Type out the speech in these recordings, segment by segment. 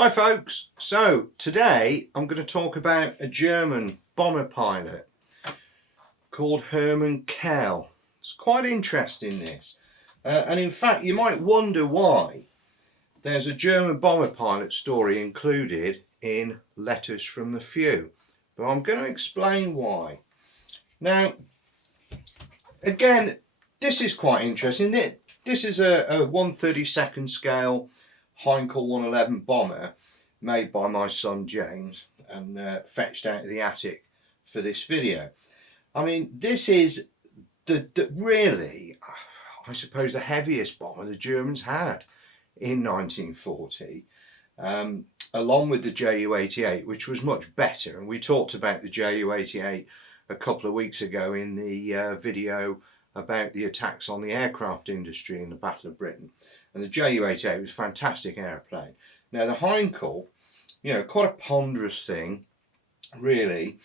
Hi folks, so today I'm going to talk about a German bomber pilot called Hermann Kell. It's quite interesting this, and in fact you might wonder why there's a German bomber pilot story included in Letters from the Few, but I'm going to explain why. Now again, this is quite interesting. This is a 1/32 scale Heinkel 111 bomber made by my son James and fetched out of the attic for this video. I mean, this is the really, I suppose, the heaviest bomber the Germans had in 1940, along with the Ju-88, which was much better. And we talked about the Ju-88 a couple of weeks ago in the video about the attacks on the aircraft industry in the Battle of Britain. And the Ju-88 was a fantastic aeroplane. Now the Heinkel, quite a ponderous thing, really,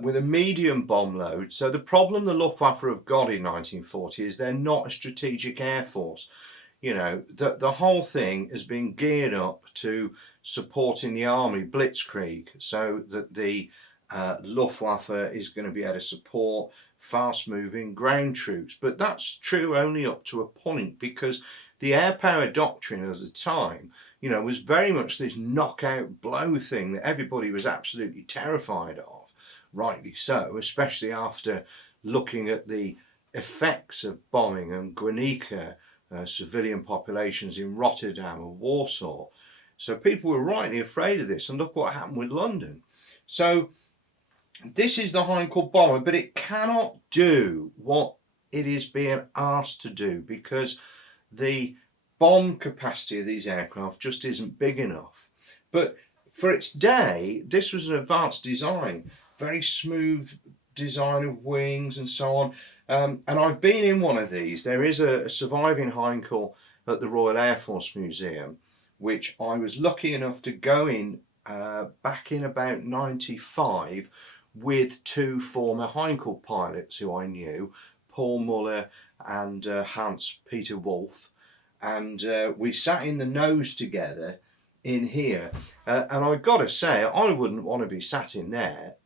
with a medium bomb load. So the problem the Luftwaffe have got in 1940 is they're not a strategic air force. The whole thing has been geared up to supporting the army blitzkrieg, so that the Luftwaffe is going to be able to support fast-moving ground troops. But that's true only up to a point, because the air power doctrine of the time, was very much this knockout blow thing that everybody was absolutely terrified of, rightly so, especially after looking at the effects of bombing and Guernica, civilian populations in Rotterdam and Warsaw. So people were rightly afraid of this, and look what happened with London. So this is the Heinkel bomber, but it cannot do what it is being asked to do, because the bomb capacity of these aircraft just isn't big enough. But for its day, this was an advanced design, very smooth design of wings and so on. And I've been in one of these. There is a surviving Heinkel at the Royal Air Force Museum, which I was lucky enough to go in back in about 95 with two former Heinkel pilots who I knew, Paul Muller and Hans-Peter Wolf, and we sat in the nose together in here, and I've got to say, I wouldn't want to be sat in there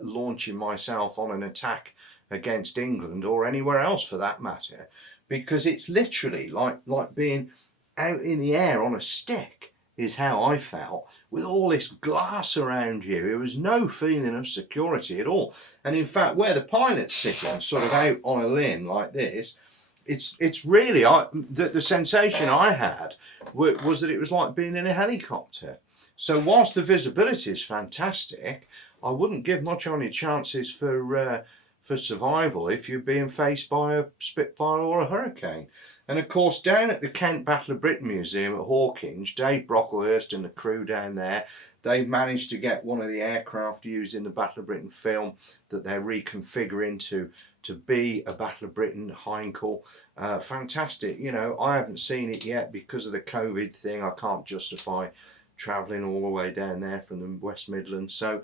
launching myself on an attack against England or anywhere else for that matter, because it's literally like being out in the air on a stick, is how I felt, with all this glass around you. There was no feeling of security at all. And in fact, where the pilot's sitting sort of out on a limb like this, it's really, the sensation I had was that it was like being in a helicopter. So whilst the visibility is fantastic, I wouldn't give much on your chances for survival if you're being faced by a Spitfire or a Hurricane. And of course, down at the Kent Battle of Britain Museum at Hawkinge, Dave Brocklehurst and the crew down there, they managed to get one of the aircraft used in the Battle of Britain film that they're reconfiguring to be a Battle of Britain Heinkel. Fantastic. I haven't seen it yet because of the COVID thing. I can't justify travelling all the way down there from the West Midlands. So,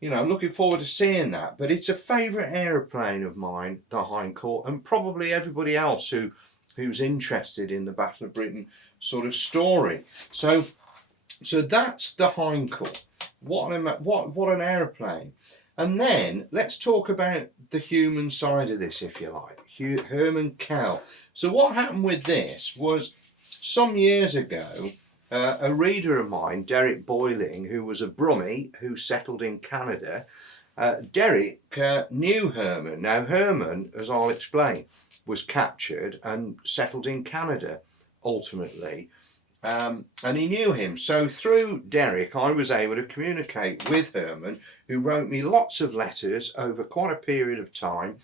I'm looking forward to seeing that. But it's a favourite aeroplane of mine, the Heinkel, and probably everybody else who's interested in the Battle of Britain sort of story. So that's the Heinkel. What an aeroplane. And then let's talk about the human side of this, if you like. Hermann Kell. So what happened with this was, some years ago, a reader of mine, Derek Boyling, who was a Brummie who settled in Canada, Derek knew Hermann. Now Hermann, as I'll explain, was captured and settled in Canada ultimately, and he knew him. So through Derek I was able to communicate with Hermann, who wrote me lots of letters over quite a period of time,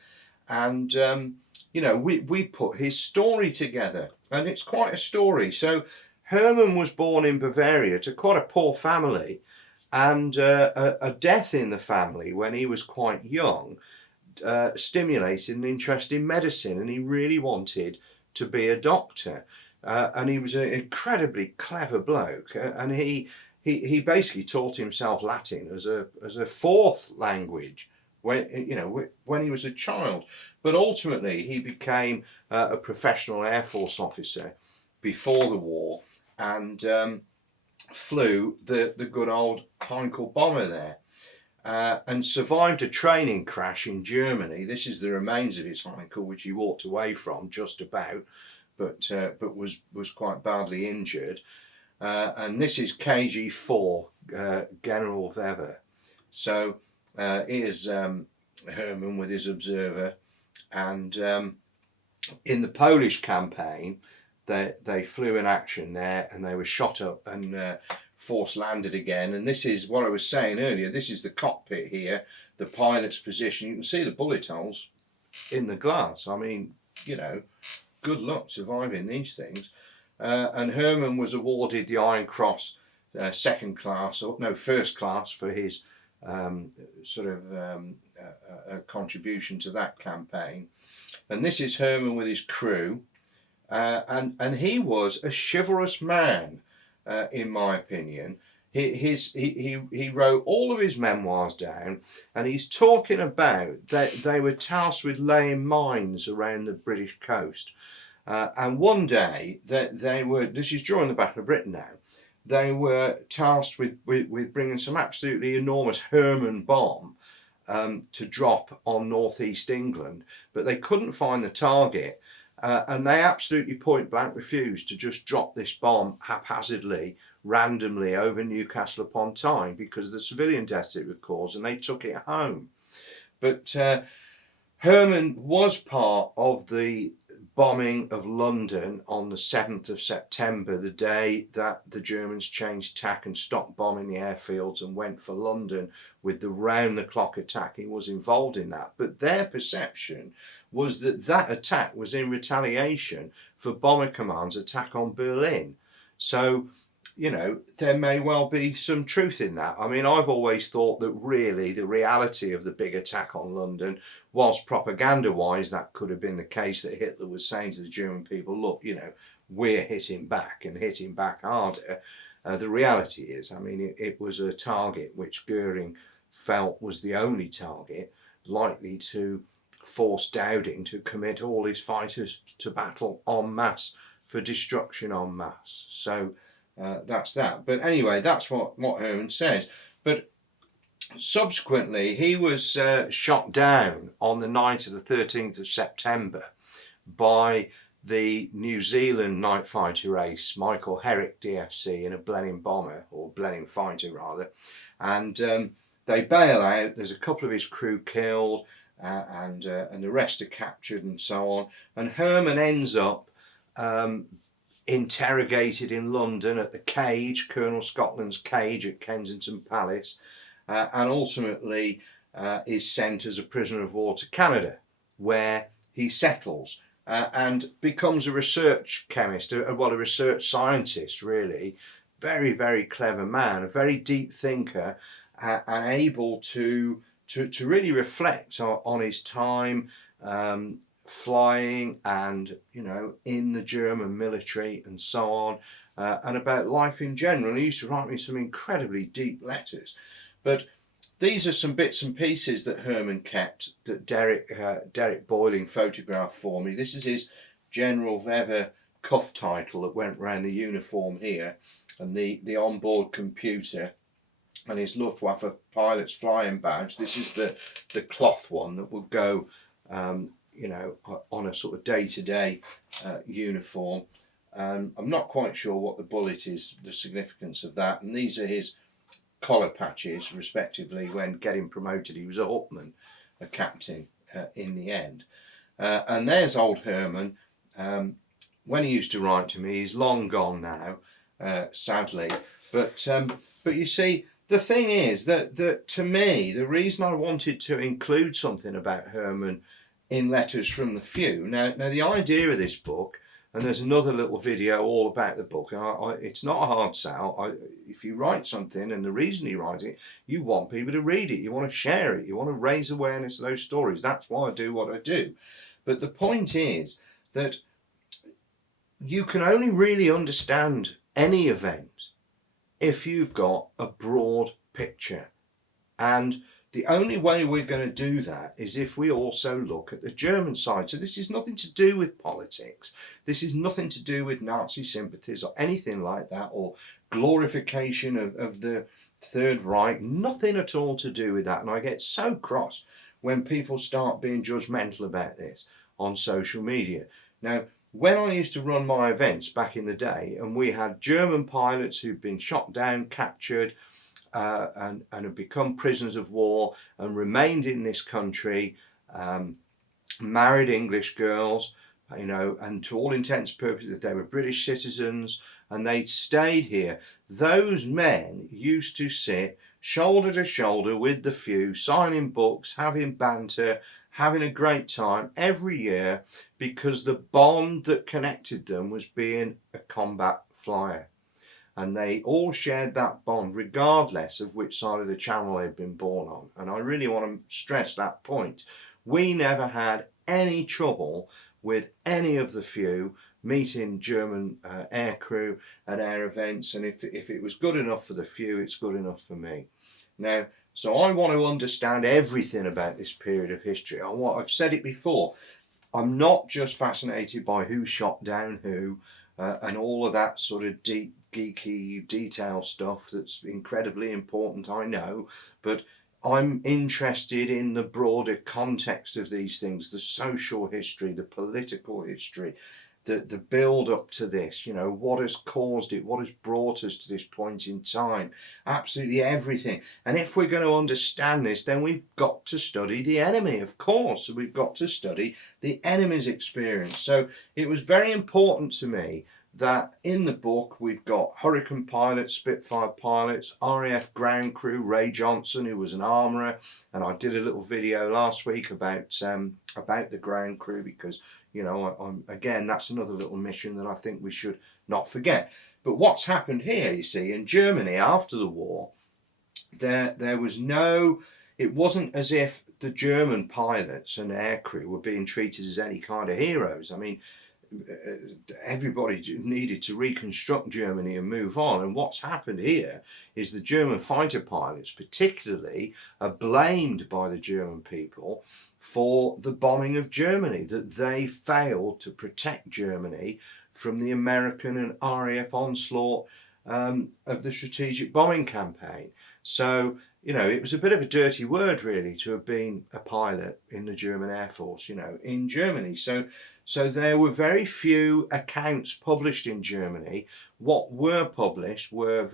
and we put his story together, and it's quite a story. So Hermann was born in Bavaria to quite a poor family, and a death in the family when he was quite young stimulated an interest in medicine, and he really wanted to be a doctor. And he was an incredibly clever bloke, and he basically taught himself Latin as a fourth language when he was a child. But ultimately he became a professional Air Force officer before the war, and flew the good old Heinkel bomber there. And survived a training crash in Germany. This is the remains of his Heinkel, which he walked away from just about, but was quite badly injured. And this is KG4, General Weber. So here's Hermann with his observer, and in the Polish campaign, they flew in action there, and they were shot up and force landed again. And this is what I was saying earlier. This is the cockpit here, the pilot's position. You can see the bullet holes in the glass. I mean, you know, good luck surviving these things. And Hermann was awarded the Iron Cross second class, or no, first class, for his contribution to that campaign. And this is Hermann with his crew, and he was a chivalrous man, in my opinion. He wrote all of his memoirs down, and he's talking about that they were tasked with laying mines around the British coast. And one day that they were, this is during the Battle of Britain now, they were tasked with bringing some absolutely enormous Hermann bomb to drop on northeast England, but they couldn't find the target, and they absolutely point blank refused to just drop this bomb haphazardly, randomly over Newcastle upon Tyne because of the civilian deaths it would cause, and they took it home. But Hermann was part of the bombing of London on the 7th of September, the day that the Germans changed tack and stopped bombing the airfields and went for London with the round-the-clock attack. He was involved in that. But their perception was that that attack was in retaliation for Bomber Command's attack on Berlin. So, you know, there may well be some truth in that. I mean, I've always thought that really the reality of the big attack on London, whilst propaganda-wise that could have been the case, that Hitler was saying to the German people, look, you know, we're hitting back and hitting back harder. The reality is, I mean, it was a target which Goering felt was the only target likely to force Dowding to commit all his fighters to battle en masse for destruction en masse. So that's that. But anyway, that's what Hermann says. But subsequently, he was shot down on the night of the 13th of September by the New Zealand night fighter race, Michael Herrick DFC, in a Blenheim bomber, or Blenheim fighter rather. And they bail out. There's a couple of his crew killed, and the rest are captured and so on. And Hermann ends up interrogated in London at the cage, Colonel Scotland's cage at Kensington Palace, and ultimately is sent as a prisoner of war to Canada, where he settles and becomes a research chemist, a research scientist really. Very, very clever man, a very deep thinker, and able to really reflect on his time flying and, you know, in the German military and so on, and about life in general. He used to write me some incredibly deep letters. But these are some bits and pieces that Hermann kept, that Derek Boyling photographed for me. This is his General Weber cuff title that went around the uniform here, and the onboard computer, and his Luftwaffe pilot's flying badge. This is the cloth one that would go you know, on a sort of day-to-day uniform. I'm not quite sure what the bullet is, the significance of that. And these are his collar patches, respectively, when getting promoted. He was a Hauptmann, a captain in the end. And there's old Hermann. When he used to write to me, he's long gone now, sadly. But you see, the thing is that to me, the reason I wanted to include something about Hermann in Letters from the Few. Now the idea of this book, and there's another little video all about the book, and it's not a hard sell. If you write something, and the reason you write it, you want people to read it, you want to share it, you want to raise awareness of those stories. That's why I do what I do. But the point is that you can only really understand any event if you've got a broad picture. And The only way we're going to do that is if we also look at the German side. So this is nothing to do with politics. This is nothing to do with Nazi sympathies or anything like that, or glorification of the Third Reich. Nothing at all to do with that. And I get so cross when people start being judgmental about this on social media. Now, when I used to run my events back in the day, and we had German pilots who'd been shot down, captured, and have become prisoners of war and remained in this country, married English girls, and to all intents and purposes they were British citizens and they stayed here. Those men used to sit shoulder to shoulder with the few, signing books, having banter, having a great time every year, because the bond that connected them was being a combat flyer. And they all shared that bond regardless of which side of the channel they'd been born on. And I really want to stress that point. We never had any trouble with any of the few meeting German aircrew at our events, and if it was good enough for the few, it's good enough for me. Now, so I want to understand everything about this period of history. I've said it before, I'm not just fascinated by who shot down who and all of that sort of deep geeky detail stuff that's incredibly important, I know, but I'm interested in the broader context of these things, the social history, the political history, the build up to this, what has caused it, what has brought us to this point in time, absolutely everything. And if we're going to understand this, then we've got to study the enemy, of course. We've got to study the enemy's experience. So it was very important to me that in the book we've got Hurricane pilots, Spitfire pilots, RAF ground crew, Ray Johnson, who was an armourer, and I did a little video last week about the ground crew, because again, that's another little mission that I think we should not forget. But what's happened here, you see, in Germany after the war, there was no, it wasn't as if the German pilots and aircrew were being treated as any kind of heroes. I mean, everybody needed to reconstruct Germany and move on. And what's happened here is the German fighter pilots particularly are blamed by the German people for the bombing of Germany, that they failed to protect Germany from the American and RAF onslaught of the strategic bombing campaign. So, it was a bit of a dirty word really to have been a pilot in the German Air Force, in Germany. So there were very few accounts published in Germany. What were published were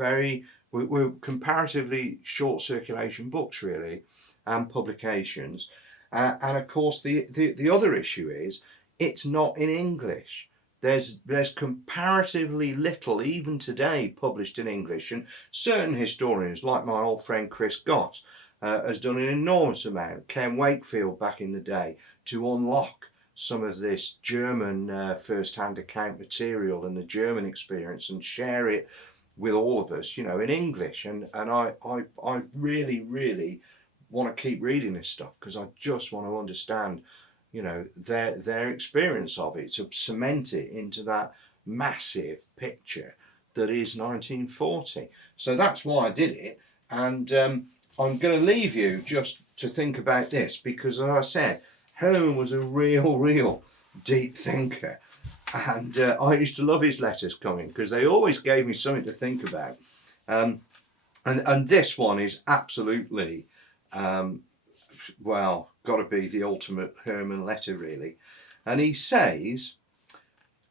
comparatively short circulation books really, and publications. And of course the other issue is it's not in English. There's comparatively little, even today, published in English, and certain historians, like my old friend Chris Goss, has done an enormous amount, Ken Wakefield back in the day, to unlock some of this German first-hand account material and the German experience and share it with all of us, in English. And I really, really want to keep reading this stuff, because I just want to understand their experience of it, to cement it into that massive picture that is 1940. So that's why I did it, and I'm going to leave you just to think about this, because as I said, Hermann was a real deep thinker, and I used to love his letters coming, because they always gave me something to think about, and this one is absolutely got to be the ultimate Hermann letter really. And he says,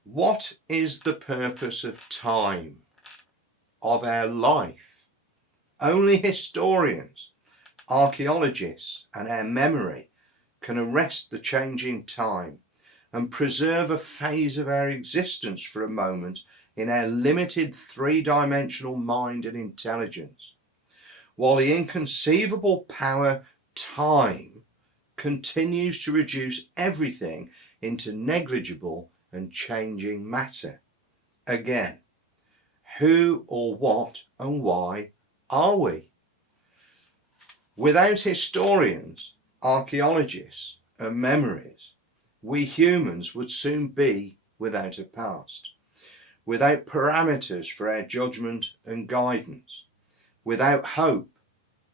what is the purpose of time, of our life? Only historians, archaeologists and our memory can arrest the changing time and preserve a phase of our existence for a moment in our limited three-dimensional mind and intelligence, while the inconceivable power time continues to reduce everything into negligible and changing matter. Again, who or what and why are we? Without historians, archaeologists and memories, we humans would soon be without a past, without parameters for our judgment and guidance, without hope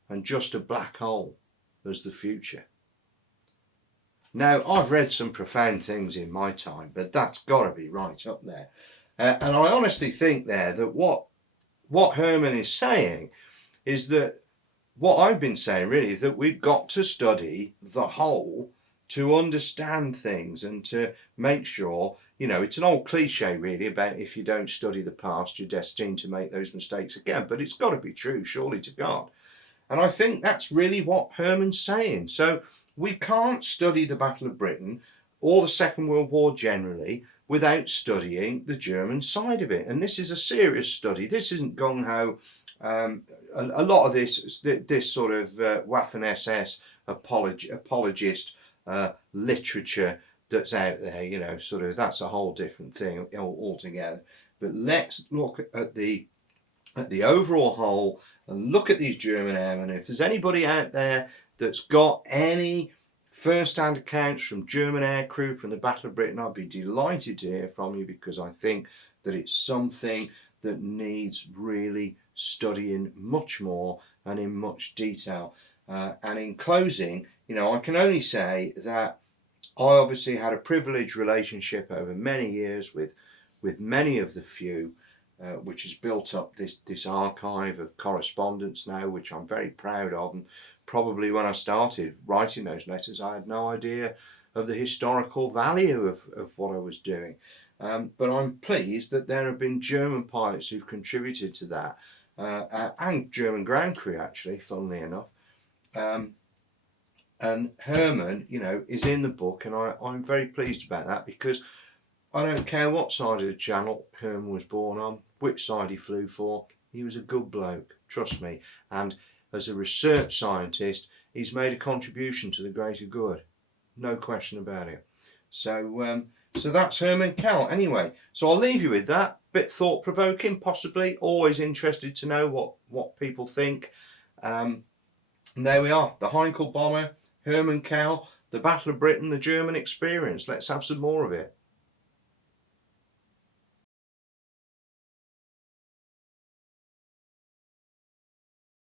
and just a black hole. as the future. Now, I've read some profound things in my time, but that's got to be right up there. And I honestly think there that what Hermann is saying is that what I've been saying really, that we've got to study the whole to understand things and to make sure, it's an old cliche really about if you don't study the past, you're destined to make those mistakes again. But it's got to be true, surely to God. And I think that's really what Hermann's saying. So we can't study the Battle of Britain or the Second World War generally without studying the German side of it. And this is a serious study. This isn't gung-ho. A lot of this sort of Waffen-SS apologist literature that's out there, sort of, that's a whole different thing altogether. But let's look at the overall whole and look at these German airmen. If there's anybody out there that's got any first-hand accounts from German aircrew from the Battle of Britain, I'd be delighted to hear from you, because I think that it's something that needs really studying much more and in much detail. And in closing, I can only say that I obviously had a privileged relationship over many years with many of the few, which has built up this archive of correspondence now, which I'm very proud of. And probably when I started writing those letters, I had no idea of the historical value of what I was doing. But I'm pleased that there have been German pilots who've contributed to that, and German ground crew actually, funnily enough. And Hermann, is in the book, and I'm very pleased about that, because I don't care what side of the channel Hermann was born on, which side he flew for, he was a good bloke, trust me. And as a research scientist, he's made a contribution to the greater good, no question about it. So that's Hermann Kell. Anyway, so I'll leave you with that. Bit thought-provoking, possibly. Always interested to know what people think. And there we are, the Heinkel bomber, Hermann Kell, the Battle of Britain, the German experience. Let's have some more of it.